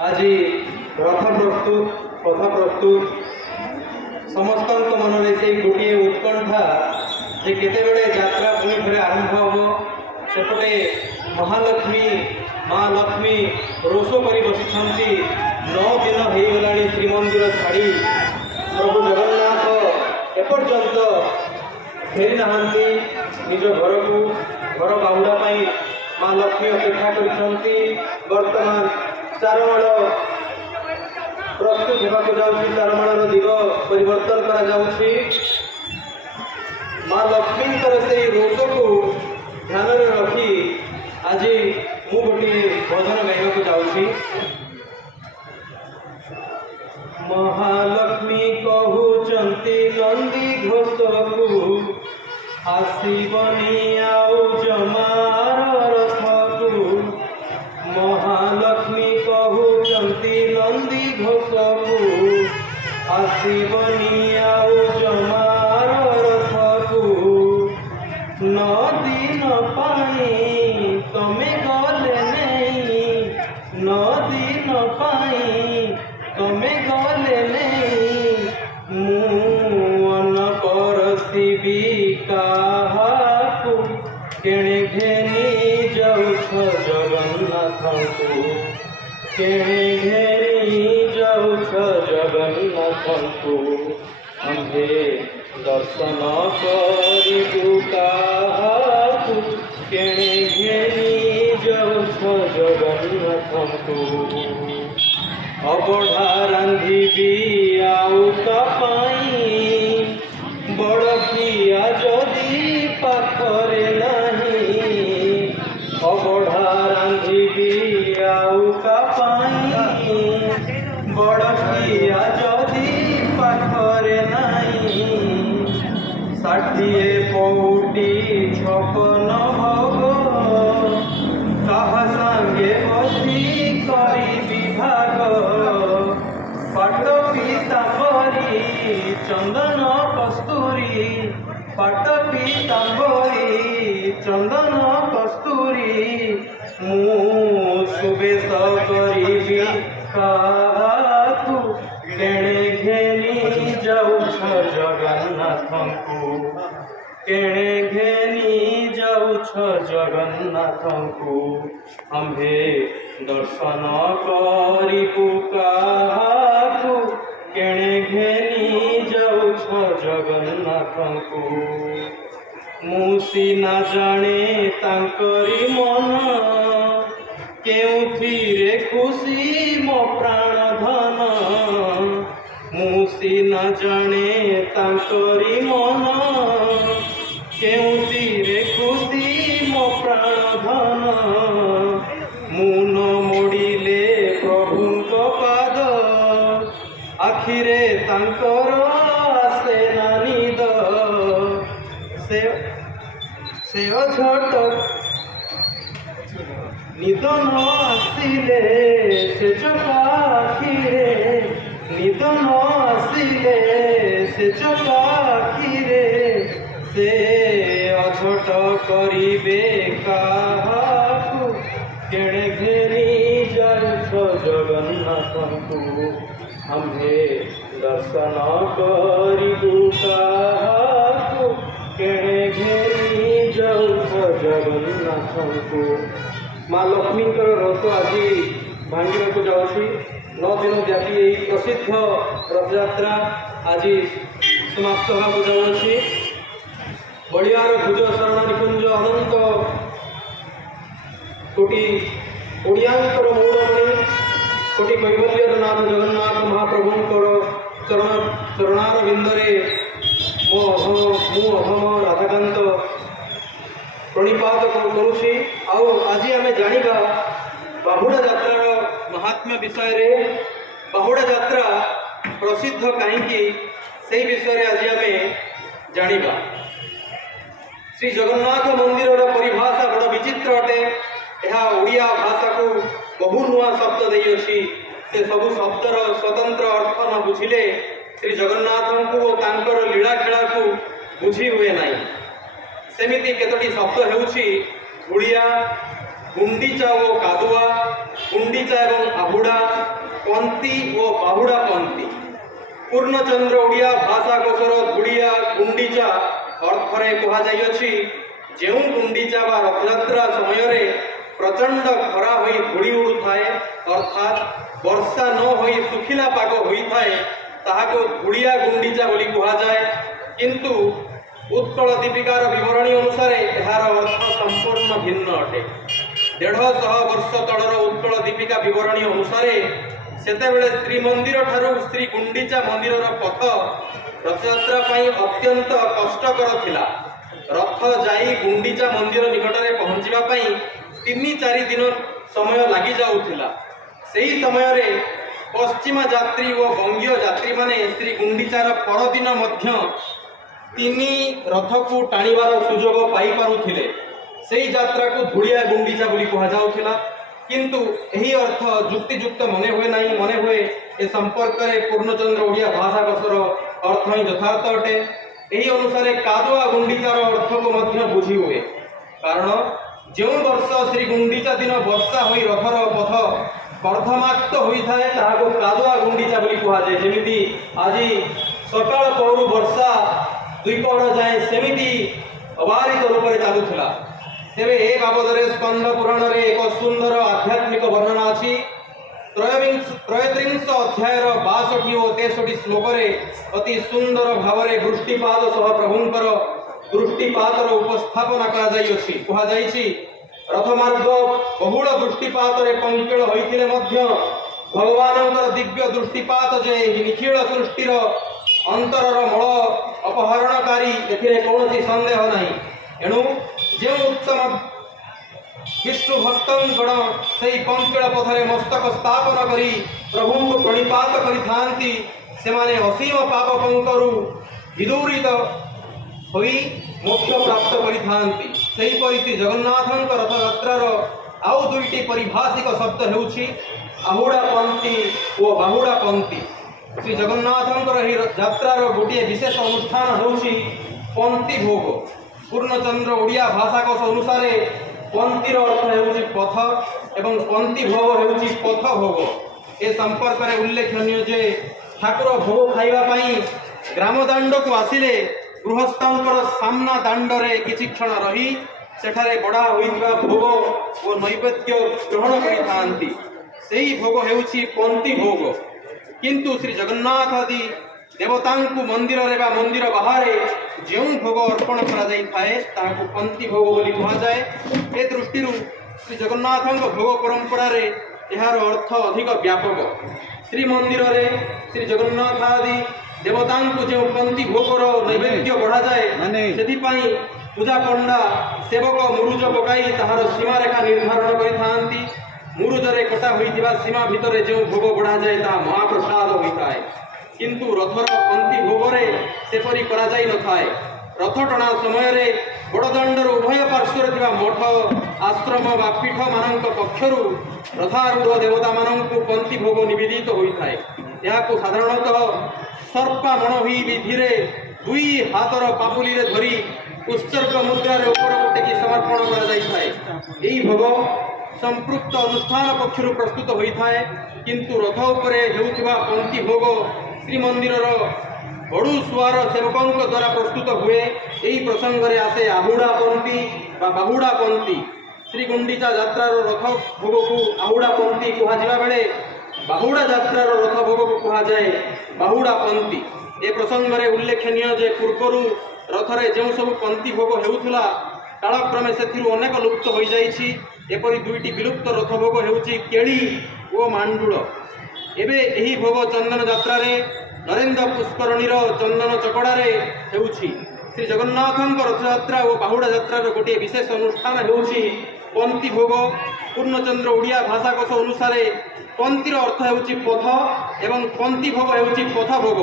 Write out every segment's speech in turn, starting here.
आज रथ प्रस्तुत समस्त मन में गोटे उत्कंठा जे केतेबेले यात्रा पुणी थे आरंभ हम सेपटे महालक्ष्मी माँ लक्ष्मी रोष कर बसी 9 दिन हो गला श्रीमंदिर छाड़ी प्रभु जगन्नाथ एपर्यंत फेरी नहांती निज घर को घर बाहुड़ा माँ लक्ष्मी अपेक्षा करछंती। वर्तमान चारमाल प्रस्तुत होगा जाऊँगी चारमाल दिग परिवर्तन करा जाऊँगी। माँ लक्ष्मी से रोष को ध्यान में रखी आज मु गोटे भजन गाइबा जाऊँगी। महालक्ष्मी कहूचंती नंदी घोष को आसबनी आउ जमार रथ को। महालक्ष्मी कहूचंती नंदी घोष को आसबनी आउ जमार रथ को। 9 दिन पाई तमे गले नहीं 9 दिन पाई तमे गले नहीं मुन परसिबी काहाकु केणे घेनी जाउछ जगन्नाथ को। केणे घेनी जाउछ जगन्नाथ को। आम्भे दर्शन करिबु काहाकु केणे घेनी जाउछ जगन्नाथ को। अबढ़ा रांधिबी आउ पाई बड़ प्रिया जदि पाखरे नहीं। अबढ़ा रांधिबी आउ पाई बड़ प्रिया जदि पाखरे नहीं। 60 पौटी 56 भोग कहा संगे बसी करी विभाग। पाट पीतांबरी चंदन कस्तूरी पाट पीतांबरी चंदन कस्तूरी मु सुबेश करिबी काहाकु केणे घेनी जाउछ जगन्नाथ को। केणे घेनी जाउछ जगन्नाथ को। आम्भे दर्शन करिबु काहाकु केणे घेनी जाउछ जगन्नाथ को। मुसी ना जाने तांकरी मन केउथिरे खुशी मो प्राण धन। मुसी ना जाने तांकरी मन केउथिरे खुशी मो प्राण धन। मुन मोड़िले प्रभुंक पाद आखिरे तांकर आसे नानिद। से अझट निदन आसिले से चकाखिरे निदन आसिले से चकाखिरे से अझट करिबे काहाकु केणे घेनी जाउछ जगन्नाथ को। आम्भे दर्शन करिबु काहाकु केणे घेनी जाउछ जगन्नाथ को। माँ लक्ष्मी रथ आज भांगा जाऊँगी। 9 दिन व्यापी यही प्रसिद्ध रथयात्रा आज समाप्त होगा जाऊँगी। बड़ियार भुज शरण निकुंज अनंत कोटि ओडियांकर मौड़मणि कोटि कैवल्यर नाथ जगन्नाथ महाप्रभुंकर चरणार बिंदरे मो अहम राधाकांत प्रणिपात करुछि। आज आम जाना बाहुड़ा यात्रार महात्म्य विषय रे बाहुड़ा यात्रा प्रसिद्ध कहीं से विषय आज आम जाना। श्री जगन्नाथ मंदिर परिभाषा बड़ विचित्र अटे। यह ओडिया भाषा को बहु नुआ शब्द देइछि। से सबु शब्दर स्वतंत्र अर्थ न बुझिले श्री जगन्नाथ को तांकर लीला खेला को बुझी हुए नहीं। सेमिति केतोटी शब्द हेउछि गुड़िया गुंडीचा ओ कादुआ गुंडीचा एवं आहुड़ा ପନ୍ତି ଓ ବାହୁଡ଼ା ପନ୍ତି। ପୂର୍ଣ୍ଣଚନ୍ଦ୍ର ଓଡ଼ିଆ ଭାଷା କୋଷର ଧୂଳିଆ ଗୁଣ୍ଡିଚା ଅର୍ଥରେ କୁହାଯାଇଅଛି ଯେଉଁ ଗୁଣ୍ଡିଚା ବା ରଥଯାତ୍ରା ସମୟରେ ପ୍ରଚଣ୍ଡ ଖରା ହୋଇ ଧୂଳି ଉଡ଼ୁଥାଏ, ଅର୍ଥାତ୍ ବର୍ଷା ନ ହୋଇ ଶୁଖିଲା ପାଗ ହୋଇଥାଏ, ତାହାକୁ ଧୂଳିଆ ଗୁଣ୍ଡିଚା ବୋଲି କୁହାଯାଏ। କିନ୍ତୁ ଉତ୍କଳ ଦୀପିକାର ବିବରଣୀ ଅନୁସାରେ ଏହାର ଅର୍ଥ ସମ୍ପୂର୍ଣ୍ଣ ଭିନ୍ନ ଅଟେ। 150 ବର୍ଷ ତଳର ଉତ୍କଳ ଦୀପିକା ବିବରଣୀ ଅନୁସାରେ ସେତେବେଳେ ଶ୍ରୀମନ୍ଦିର ଠାରୁ ଶ୍ରୀ ଗୁଣ୍ଡିଚା ମନ୍ଦିରର ପଥ ରଥଯାତ୍ରା ପାଇଁ ଅତ୍ୟନ୍ତ କଷ୍ଟକର ଥିଲା। ରଥ ଯାଇ ଗୁଣ୍ଡିଚା ମନ୍ଦିର ନିକଟରେ ପହଞ୍ଚିବା ପାଇଁ 3-4 ଦିନ ସମୟ ଲାଗିଯାଉଥିଲା। ସେହି ସମୟରେ ପଶ୍ଚିମା ଯାତ୍ରୀ ଓ ବଙ୍ଗୀୟ ଯାତ୍ରୀମାନେ ଶ୍ରୀ ଗୁଣ୍ଡିଚାର ପରଦିନ ମଧ୍ୟ 3 ରଥକୁ ଟାଣିବାର ସୁଯୋଗ ପାଇପାରୁଥିଲେ। ସେହି ଯାତ୍ରାକୁ ଧୂଳିଆ ଗୁଣ୍ଡିଚା ବୋଲି କୁହାଯାଉଥିଲା। କିନ୍ତୁ ଏହି ଅର୍ଥ ଯୁକ୍ତିଯୁକ୍ତ ମନେ ହୁଏ ନାହିଁ। ମନେ ହୁଏ ଏ ସମ୍ପର୍କରେ ପୂର୍ଣ୍ଣଚନ୍ଦ୍ର ଓଡ଼ିଆ ଭାଷା କୋଷର ଅର୍ଥ ହିଁ ଯଥାର୍ଥ ଅଟେ। ଏହି ଅନୁସାରେ କାଦୁଆ ଗୁଣ୍ଡିଚାର ଅର୍ଥକୁ ମଧ୍ୟ ବୁଝି ହୁଏ। କାରଣ ଯେଉଁ ବର୍ଷ ଶ୍ରୀ ଗୁଣ୍ଡିଚା ଦିନ ବର୍ଷା ହୋଇ ରଥର ପଥ କର୍ଦ୍ଦମାକ୍ତ ହୋଇଥାଏ ତାହାକୁ କାଦୁଆ ଗୁଣ୍ଡିଚା ବୋଲି କୁହାଯାଏ। ଯେମିତି ଆଜି ସକାଳ ପହରୁ ବର୍ଷା ଦ୍ୱିପହର ଯାଏଁ ସେମିତି ଅବାରିତ ରୂପରେ ଚାଲୁଥିଲା। ତେବେ ଏ ବାବଦରେ ସ୍କନ୍ଦ ପୁରାଣରେ ଏକ ସୁନ୍ଦର ଆଧ୍ୟାତ୍ମିକ ବର୍ଣ୍ଣନା ଅଛି। 33 ଅଧ୍ୟାୟର 62 ଓ 63 ଶ୍ଲୋକରେ ଅତି ସୁନ୍ଦର ଭାବରେ ଦୃଷ୍ଟିପାତ ସହ ପ୍ରଭୁଙ୍କର ଦୃଷ୍ଟିପାତର ଉପସ୍ଥାପନା କରାଯାଇଅଛି। କୁହାଯାଇଛି, ରଥମାର୍ଗ ବହୁଳ ଦୃଷ୍ଟିପାତରେ ପଙ୍କିଳ ହୋଇଥିଲେ ମଧ୍ୟ ଭଗବାନଙ୍କର ଦିବ୍ୟ ଦୃଷ୍ଟିପାତ ଯେ ଏହି ନିଖିଳ ସୃଷ୍ଟିର ଅନ୍ତରର ମୂଳ ଅପହରଣକାରୀ, ଏଥିରେ କୌଣସି ସନ୍ଦେହ ନାହିଁ। ଏଣୁ ଯେଉଁ ଉତ୍ତମ ବିଷ୍ଣୁ ଭକ୍ତଗଣ ସେହି ପଙ୍କିଳ ପଥରେ ମସ୍ତକ ସ୍ଥାପନ କରି ପ୍ରଭୁଙ୍କୁ ପ୍ରଣିପାତ କରିଥାନ୍ତି, ସେମାନେ ଅସୀମ ପାପ ପଙ୍କରୁ ବିଦୂରିତ ହୋଇ ମୋକ୍ଷ ପ୍ରାପ୍ତ କରିଥାନ୍ତି। ସେହିପରି ଶ୍ରୀ ଜଗନ୍ନାଥଙ୍କ ରଥଯାତ୍ରାର ଆଉ 2ଟି ପାରିଭାଷିକ ଶବ୍ଦ ହେଉଛି ଆହୁଡ଼ା ପନ୍ତି ଓ ବାହୁଡ଼ା ପନ୍ତି। ଶ୍ରୀ ଜଗନ୍ନାଥଙ୍କର ଏହି ଯାତ୍ରାର ଗୋଟିଏ ବିଶେଷ ଅନୁଷ୍ଠାନ ହେଉଛି ପନ୍ତି ଭୋଗ। ପୂର୍ଣ୍ଣଚନ୍ଦ୍ର ଓଡ଼ିଆ ଭାଷାକୋଷ ଅନୁସାରେ ପନ୍ତିର ଅର୍ଥ ହେଉଛି ପଥ ଏବଂ ପନ୍ତି ଭୋଗ ହେଉଛି ପଥ ଭୋଗ। ଏ ସମ୍ପର୍କରେ ଉଲ୍ଲେଖନୀୟ ଯେ ଠାକୁର ଭୋଗ ଖାଇବା ପାଇଁ ଗ୍ରାମ ଦାଣ୍ଡକୁ ଆସିଲେ ଗୃହସ୍ଥଙ୍କର ସାମ୍ନା ଦାଣ୍ଡରେ କିଛି କ୍ଷଣ ରହି ସେଠାରେ ଗଢ଼ା ହୋଇଥିବା ଭୋଗ ଓ ନୈବେଦ୍ୟ ଗ୍ରହଣ କରିଥାନ୍ତି। ସେହି ଭୋଗ ହେଉଛି ପନ୍ତି ଭୋଗ। କିନ୍ତୁ ଶ୍ରୀ ଜଗନ୍ନାଥ ଆଦି ଦେବତାଙ୍କୁ ମନ୍ଦିରରେ ବା ମନ୍ଦିର ବାହାରେ ଯେଉଁ ଭୋଗ ଅର୍ପଣ କରାଯାଇଥାଏ ତାହାକୁ ପନ୍ତି ଭୋଗ ବୋଲି କୁହାଯାଏ। ଏ ଦୃଷ୍ଟିରୁ ଶ୍ରୀ ଜଗନ୍ନାଥଙ୍କ ଭୋଗ ପରମ୍ପରାରେ ଏହାର ଅର୍ଥ ଅଧିକ ବ୍ୟାପକ। ଶ୍ରୀମନ୍ଦିରରେ ଶ୍ରୀ ଜଗନ୍ନାଥ ଆଦି ଦେବତାଙ୍କୁ ଯେଉଁ ପନ୍ତି ଭୋଗର ନୈବେଦ୍ୟ ବଢ଼ାଯାଏ, ସେଥିପାଇଁ ପୂଜା ପଣ୍ଡା ସେବକ ମୁରୁଜ ପକାଇ ତାହାର ସୀମାରେଖା ନିର୍ଦ୍ଧାରଣ କରିଥାନ୍ତି। ମୁରୁଜରେ କଟା ହୋଇଥିବା ସୀମା ଭିତରେ ଯେଉଁ ଭୋଗ ବଢ଼ାଯାଏ ତାହା ମହାପ୍ରସାଦ ହୋଇଥାଏ। କିନ୍ତୁ ରଥର ପନ୍ତି ଭୋଗରେ ସେପରି କରାଯାଇନଥାଏ। ରଥ ଟଣା ସମୟରେ ବଡ଼ଦାଣ୍ଡର ଉଭୟ ପାର୍ଶ୍ୱରେ ଥିବା ମଠ, ଆଶ୍ରମ ବା ପୀଠମାନଙ୍କ ପକ୍ଷରୁ ରଥାରୂଢ଼ ଦେବତାମାନଙ୍କୁ ପନ୍ତି ଭୋଗ ନିବେଦିତ ହୋଇଥାଏ। ଏହାକୁ ସାଧାରଣତଃ ସର୍ପାମଣୋହି ବିଧିରେ 2 ହାତର ପାପୁଲିରେ ଧରି ଉତ୍ସର୍ଗ ମୁଦ୍ରାରେ ଉପରକୁ ଟେକି ସମର୍ପଣ କରାଯାଇଥାଏ। ଏହି ଭୋଗ ସମ୍ପୃକ୍ତ ଅନୁଷ୍ଠାନ ପକ୍ଷରୁ ପ୍ରସ୍ତୁତ ହୋଇଥାଏ। କିନ୍ତୁ ରଥ ଉପରେ ହେଉଥିବା ପନ୍ତି ଭୋଗ ଶ୍ରୀମନ୍ଦିରର ଅଡ଼ୁସୁଆର ସେବକଙ୍କ ଦ୍ୱାରା ପ୍ରସ୍ତୁତ ହୁଏ। ଏହି ପ୍ରସଙ୍ଗରେ ଆସେ ଆହୁଡ଼ା ପନ୍ତି ବା ବାହୁଡ଼ା ପନ୍ତି। ଶ୍ରୀଗୁଣ୍ଡିଚା ଯାତ୍ରାର ରଥ ଭୋଗକୁ ଆହୁଡ଼ା ପନ୍ତି କୁହାଯିବା ବେଳେ ବାହୁଡ଼ା ଯାତ୍ରାର ରଥ ଭୋଗକୁ କୁହାଯାଏ ବାହୁଡ଼ା ପନ୍ତି। ଏ ପ୍ରସଙ୍ଗରେ ଉଲ୍ଲେଖନୀୟ ଯେ ପୂର୍ବରୁ ରଥରେ ଯେଉଁ ସବୁ ପନ୍ତି ଭୋଗ ହେଉଥିଲା କାଳକ୍ରମେ ସେଥିରୁ ଅନେକ ଲୁପ୍ତ ହୋଇଯାଇଛି। ଏପରି 2ଟି ବିଲୁପ୍ତ ରଥ ଭୋଗ ହେଉଛି କେଳି ଓ ମାଣ୍ଡୁଳ। ଏବେ ଏହି ଭୋଗ ଚନ୍ଦନ ଯାତ୍ରାରେ ନରେନ୍ଦ୍ର ପୁଷ୍କରଣୀର ଚନ୍ଦନ ଚକଡ଼ାରେ ହେଉଛି। ଶ୍ରୀ ଜଗନ୍ନାଥଙ୍କ ରଥଯାତ୍ରା ଓ ବାହୁଡ଼ା ଯାତ୍ରାର ଗୋଟିଏ ବିଶେଷ ଅନୁଷ୍ଠାନ ହେଉଛି ପନ୍ତି ଭୋଗ। ପୂର୍ଣ୍ଣଚନ୍ଦ୍ର ଓଡ଼ିଆ ଭାଷାକୋଷ ଅନୁସାରେ ପନ୍ତିର ଅର୍ଥ ହେଉଛି ପଥ ଏବଂ ପନ୍ତି ଭୋଗ ହେଉଛି ପଥ ଭୋଗ।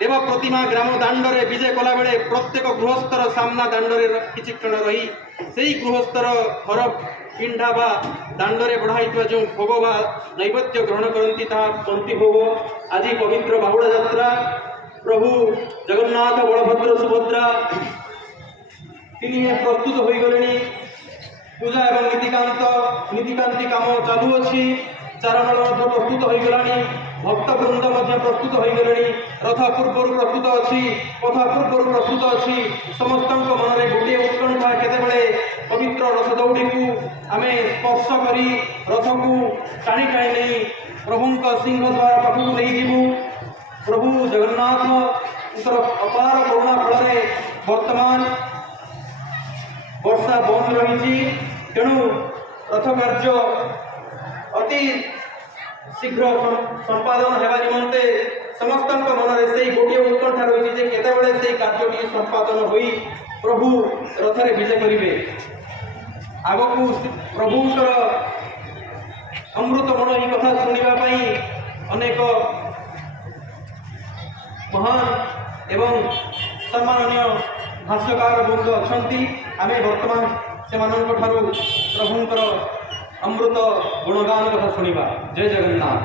ଦେବ ପ୍ରତିମା ଗ୍ରାମ ଦାଣ୍ଡରେ ବିଜେ କଲାବେଳେ ପ୍ରତ୍ୟେକ ଗୃହସ୍ଥର ସାମ୍ନା ଦାଣ୍ଡରେ କିଛି କ୍ଷଣ ରହି ସେହି ଗୃହସ୍ଥର ଘର ପିଣ୍ଡା ବା ଦାଣ୍ଡରେ ବଢ଼ା ହୋଇଥିବା ଯେଉଁ ଭୋଗ ବା ନୈବେଦ୍ୟ ଗ୍ରହଣ କରନ୍ତି ତାହା ପନ୍ତି ଭୋଗ। ଆଜି ପବିତ୍ର ବାହୁଡ଼ା ଯାତ୍ରା ପ୍ରଭୁ ଜଗନ୍ନାଥ, ବଳଭଦ୍ର, ସୁଭଦ୍ରା ତିନିଏ ପ୍ରସ୍ତୁତ ହୋଇଗଲେଣି। ପୂଜା ଏବଂ ନୀତିକାନ୍ତି କାମ ଚାଲୁଅଛି। ଚାରଣ ମଧ୍ୟ ପ୍ରସ୍ତୁତ ହୋଇଗଲାଣି। वृंद प्रस्तुत हो गले रथ पूर्व प्रस्तुत अच्छी पथ पूर्व प्रस्तुत अच्छी समस्त मन में गोटे उत्कंठा केतबले पवित्र रथ दौड़ी को आम स्पर्श कर रथ को टाणी टाणी नहीं प्रभु सिंह द्वार पाखक नहीं जीवु। प्रभु जगन्नाथ अपार करुणा फल वर्तमान वर्षा बंद रही तेणु रथ कार्य अति शीघ्र संपादन होगा निमंते समस्त मन में से गोटे उत्कंठा रही केतबले से कार्य संपादन हो प्रभु रथरे विजय करेंगे। आग को प्रभुंर अमृत मन ये कथा शुणापी अनेक महान एवं सम्माननीय भाष्यकार बंध अच्छा आम बर्तमान से प्रभुंर अमृत गुणगान कथा शुणा। जय जगन्नाथ।